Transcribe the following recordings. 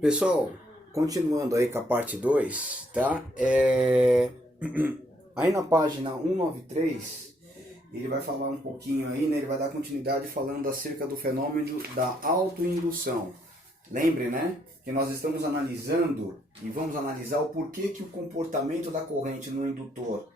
Pessoal, continuando aí com a parte 2, tá? Aí na página 193, ele vai falar um pouquinho aí, né? Ele vai dar continuidade falando acerca do fenômeno da autoindução. Lembre, né? Que nós estamos analisando e vamos analisar o porquê que o comportamento da corrente no indutor,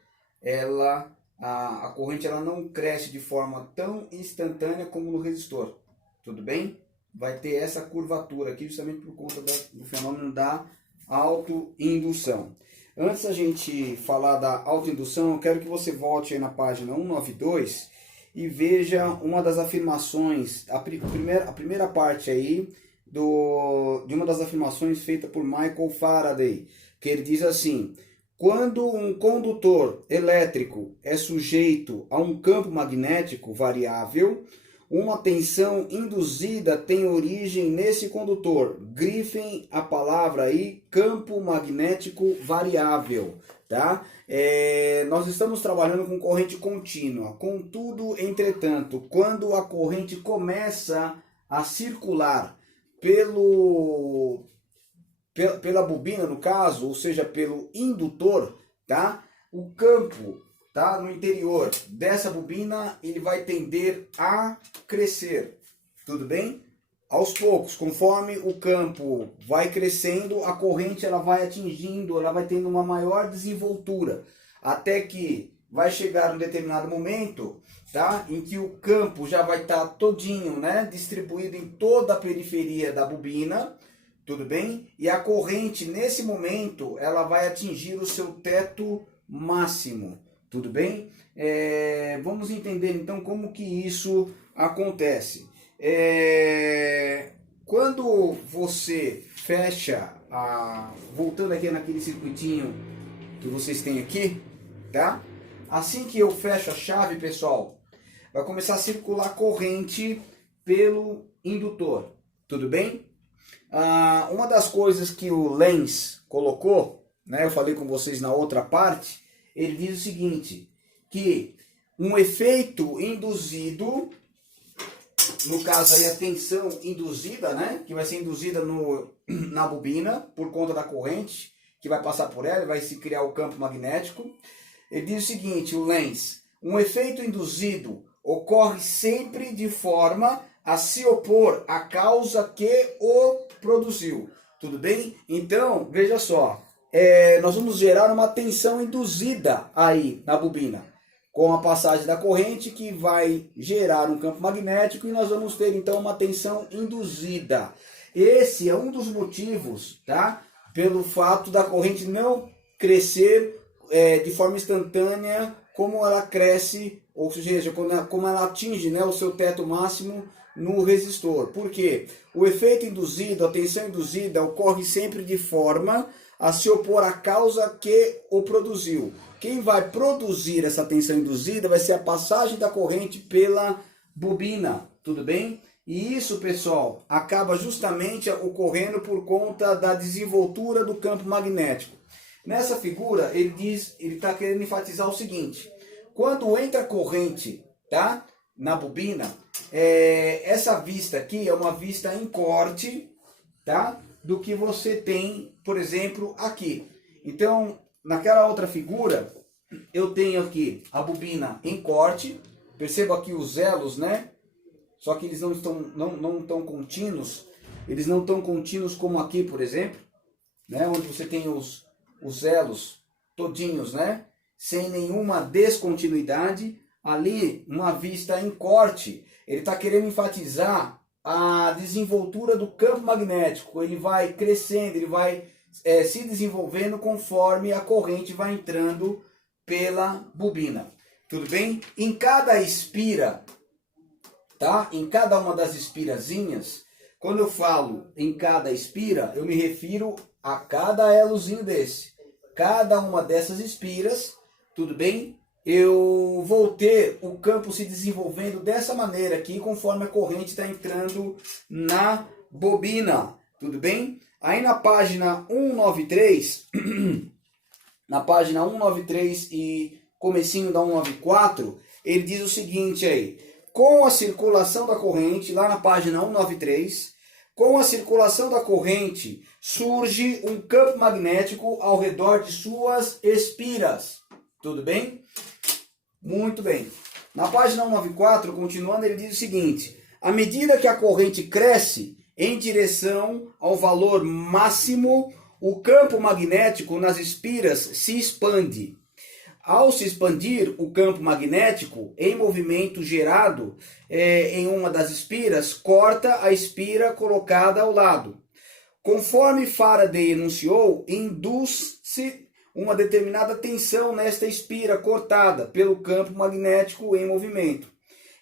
a corrente ela não cresce de forma tão instantânea como no resistor. Tudo bem? Vai ter essa curvatura aqui justamente por conta do fenômeno da autoindução. Antes da gente falar da autoindução, eu quero que você volte aí na página 192 e veja uma das afirmações, a primeira parte aí de uma das afirmações feita por Michael Faraday, que ele diz assim: quando um condutor elétrico é sujeito a um campo magnético variável, uma tensão induzida tem origem nesse condutor. Grifem a palavra aí, campo magnético variável, tá? Nós estamos trabalhando com corrente contínua. Contudo, entretanto, quando a corrente começa a circular pela bobina, no caso, ou seja, pelo indutor, tá? O campo, tá, no interior dessa bobina, ele vai tender a crescer, tudo bem? Aos poucos, conforme o campo vai crescendo, a corrente ela vai atingindo, ela vai tendo uma maior desenvoltura, até que vai chegar um determinado momento, tá, em que o campo já vai estar todinho, né, distribuído em toda a periferia da bobina, tudo bem? E a corrente, nesse momento, ela vai atingir o seu teto máximo. Tudo bem? Vamos entender então como que isso acontece. Quando você fecha, voltando aqui naquele circuitinho que vocês têm aqui, tá? Assim que eu fecho a chave, pessoal, vai começar a circular corrente pelo indutor. Tudo bem? Uma das coisas que o Lenz colocou, né, eu falei com vocês na outra parte, ele diz o seguinte, que um efeito induzido, no caso aí a tensão induzida, né, que vai ser induzida na bobina por conta da corrente que vai passar por ela, vai se criar o campo magnético. Ele diz o seguinte, o Lenz, um efeito induzido ocorre sempre de forma a se opor à causa que o produziu. Tudo bem? Então, veja só. Nós vamos gerar uma tensão induzida aí na bobina, com a passagem da corrente que vai gerar um campo magnético e nós vamos ter então uma tensão induzida. Esse é um dos motivos, tá? Pelo fato da corrente não crescer de forma instantânea como ela cresce, ou seja, como ela atinge, né, o seu teto máximo no resistor. Por quê? O efeito induzido, a tensão induzida ocorre sempre de forma a se opor à causa que o produziu. Quem vai produzir essa tensão induzida vai ser a passagem da corrente pela bobina, tudo bem? E isso, pessoal, acaba justamente ocorrendo por conta da desenvoltura do campo magnético. Nessa figura, ele está querendo enfatizar o seguinte: quando entra corrente, tá, na bobina, essa vista aqui é uma vista em corte, tá, do que você tem, por exemplo, aqui. Então, naquela outra figura, eu tenho aqui a bobina em corte. Perceba aqui os elos, né? Só que eles não estão contínuos. Eles não estão contínuos como aqui, por exemplo, né? Onde você tem os elos todinhos, né? Sem nenhuma descontinuidade. Ali, uma vista em corte. Ele está querendo enfatizar a desenvoltura do campo magnético. Ele vai crescendo, ele vai se desenvolvendo conforme a corrente vai entrando pela bobina. Tudo bem? Em cada espira, tá? Em cada uma das espirazinhas, quando eu falo em cada espira, eu me refiro a cada elozinho desse. Cada uma dessas espiras, tudo bem? Eu vou ter o campo se desenvolvendo dessa maneira aqui, conforme a corrente está entrando na bobina, tudo bem? Aí na página 193, na página 193 e comecinho da 194, ele diz o seguinte aí: com a circulação da corrente, lá na página 193, Com a circulação da corrente, surge um campo magnético ao redor de suas espiras. Tudo bem? Muito bem. Na página 194, continuando, ele diz o seguinte: à medida que a corrente cresce em direção ao valor máximo, o campo magnético nas espiras se expande. Ao se expandir, o campo magnético em movimento gerado em uma das espiras corta a espira colocada ao lado. Conforme Faraday enunciou, induz-se uma determinada tensão nesta espira cortada pelo campo magnético em movimento.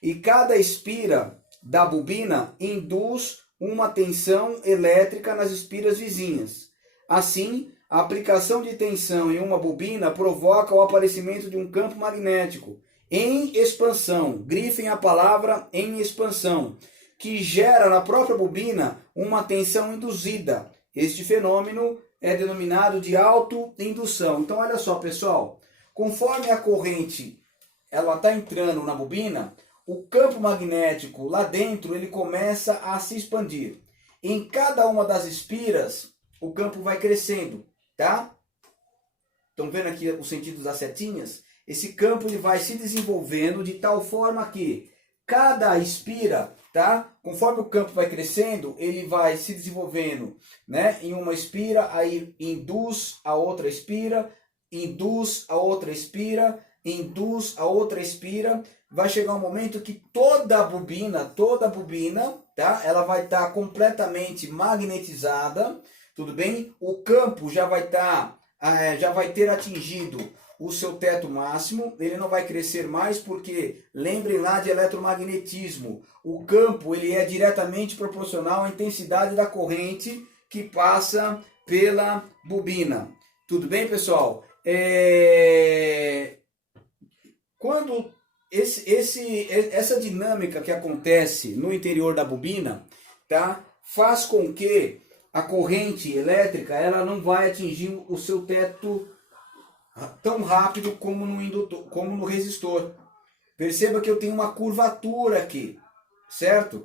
E cada espira da bobina induz uma tensão elétrica nas espiras vizinhas. Assim, a aplicação de tensão em uma bobina provoca o aparecimento de um campo magnético em expansão, grifem a palavra em expansão, que gera na própria bobina uma tensão induzida. Este fenômeno é denominado de autoindução. Então, olha só, pessoal, conforme a corrente ela está entrando na bobina, o campo magnético lá dentro ele começa a se expandir. Em cada uma das espiras, o campo vai crescendo, tá? Estão vendo aqui o sentido das setinhas? Esse campo ele vai se desenvolvendo de tal forma que cada espira, tá? Conforme o campo vai crescendo, ele vai se desenvolvendo, né? Em uma espira, aí induz a outra espira, induz a outra espira, induz a outra espira. Vai chegar um momento que toda a bobina, tá? Ela vai estar completamente magnetizada. Tudo bem? O campo já vai ter atingido o seu teto máximo, ele não vai crescer mais porque, lembrem lá de eletromagnetismo, o campo ele é diretamente proporcional à intensidade da corrente que passa pela bobina. Tudo bem, pessoal? Quando essa dinâmica que acontece no interior da bobina, tá? Faz com que a corrente elétrica ela não vai atingir o seu teto tão rápido como no indutor, como no resistor. Perceba que eu tenho uma curvatura aqui, certo?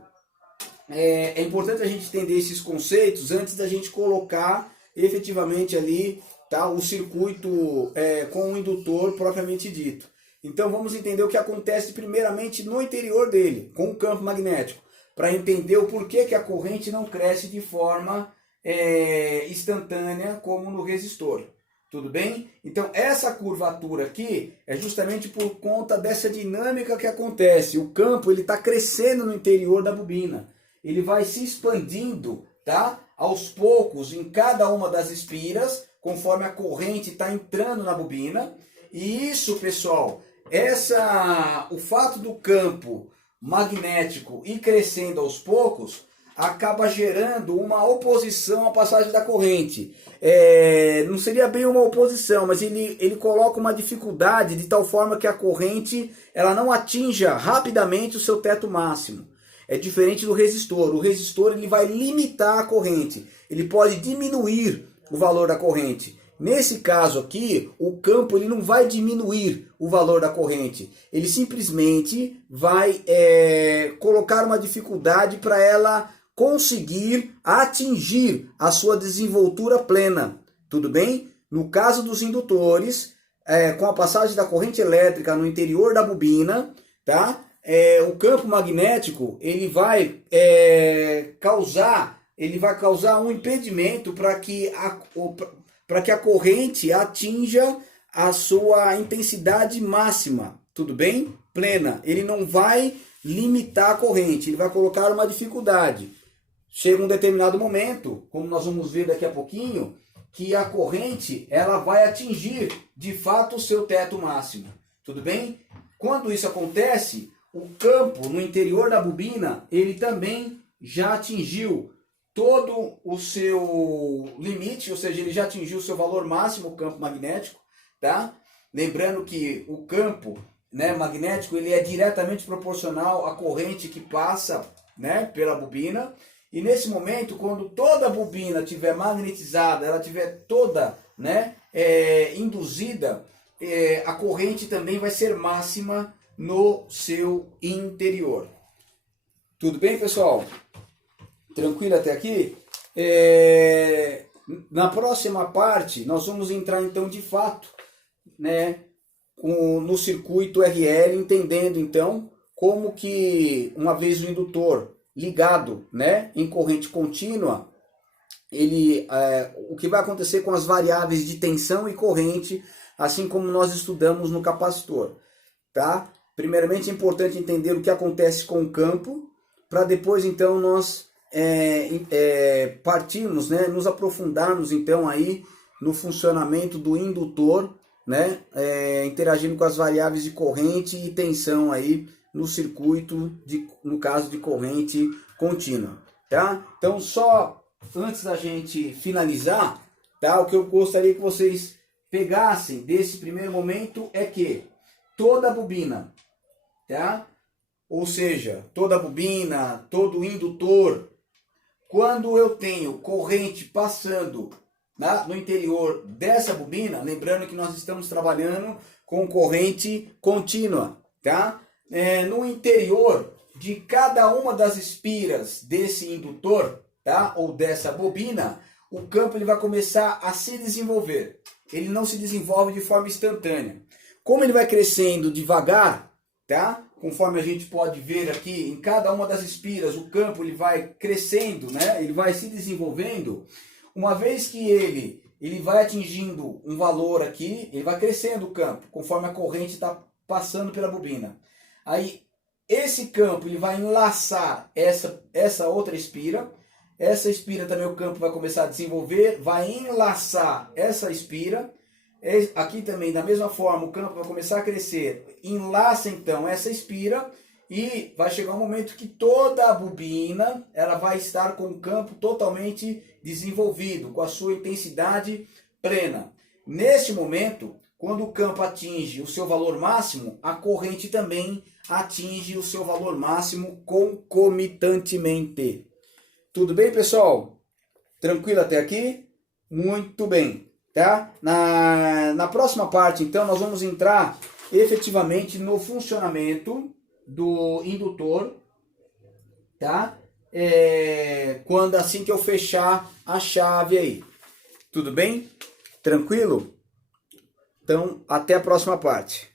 É importante a gente entender esses conceitos antes da gente colocar efetivamente ali, tá, o circuito com o indutor propriamente dito. Então vamos entender o que acontece primeiramente no interior dele, com o campo magnético, para entender o porquê que a corrente não cresce de forma instantânea como no resistor. Tudo bem? Então essa curvatura aqui é justamente por conta dessa dinâmica que acontece. O campo ele está crescendo no interior da bobina. Ele vai se expandindo, tá? Aos poucos em cada uma das espiras, conforme a corrente está entrando na bobina. E isso, pessoal, o fato do campo magnético ir crescendo aos poucos acaba gerando uma oposição à passagem da corrente. Não seria bem uma oposição, mas ele coloca uma dificuldade de tal forma que a corrente ela não atinja rapidamente o seu teto máximo. É diferente do resistor. O resistor ele vai limitar a corrente, ele pode diminuir o valor da corrente. Nesse caso aqui, o campo ele não vai diminuir o valor da corrente, ele simplesmente vai colocar uma dificuldade para ela conseguir atingir a sua desenvoltura plena. Tudo bem? No caso dos indutores, com a passagem da corrente elétrica no interior da bobina, tá? O campo magnético ele vai causar um impedimento para que a corrente atinja a sua intensidade máxima, tudo bem? Plena. Ele não vai limitar a corrente, ele vai colocar uma dificuldade. Chega um determinado momento, como nós vamos ver daqui a pouquinho, que a corrente ela vai atingir de fato o seu teto máximo, tudo bem? Quando isso acontece, o campo no interior da bobina, ele também já atingiu todo o seu limite, ou seja, ele já atingiu o seu valor máximo, o campo magnético, tá? Lembrando que o campo, né, magnético ele é diretamente proporcional à corrente que passa, né, pela bobina. E nesse momento, quando toda a bobina estiver magnetizada, ela estiver toda, né, induzida, a corrente também vai ser máxima no seu interior. Tudo bem, pessoal? Tranquilo até aqui? Na próxima parte, nós vamos entrar então de fato, né, no circuito RL, entendendo então como que, uma vez o indutor ligado, né, em corrente contínua, o que vai acontecer com as variáveis de tensão e corrente, assim como nós estudamos no capacitor, tá? Primeiramente é importante entender o que acontece com o campo, para depois então nós partirmos, né, nos aprofundarmos então aí no funcionamento do indutor, né, interagindo com as variáveis de corrente e tensão aí no circuito, no caso de corrente contínua, tá? Então só antes da gente finalizar, tá, o que eu gostaria que vocês pegassem desse primeiro momento é que toda a bobina, tá? Ou seja, toda a bobina, todo o indutor, quando eu tenho corrente passando no interior dessa bobina, lembrando que nós estamos trabalhando com corrente contínua, tá? No interior de cada uma das espiras desse indutor, tá? Ou dessa bobina, o campo ele vai começar a se desenvolver. Ele não se desenvolve de forma instantânea. Como ele vai crescendo devagar, tá? Conforme a gente pode ver aqui, em cada uma das espiras, o campo ele vai crescendo, né? Ele vai se desenvolvendo. Uma vez que ele vai atingindo um valor aqui, ele vai crescendo o campo, conforme a corrente está passando pela bobina. Aí, esse campo ele vai enlaçar essa outra espira. Essa espira também o campo vai começar a desenvolver, vai enlaçar essa espira. Aqui também, da mesma forma, o campo vai começar a crescer, enlaça então essa espira e vai chegar um momento que toda a bobina ela vai estar com o campo totalmente desenvolvido, com a sua intensidade plena. Neste momento, quando o campo atinge o seu valor máximo, a corrente também atinge o seu valor máximo concomitantemente. Tudo bem, pessoal? Tranquilo até aqui? Muito bem. Tá? Na próxima parte, então, nós vamos entrar efetivamente no funcionamento do indutor, tá? Quando assim que eu fechar a chave aí. Tudo bem? Tranquilo? Então, até a próxima parte.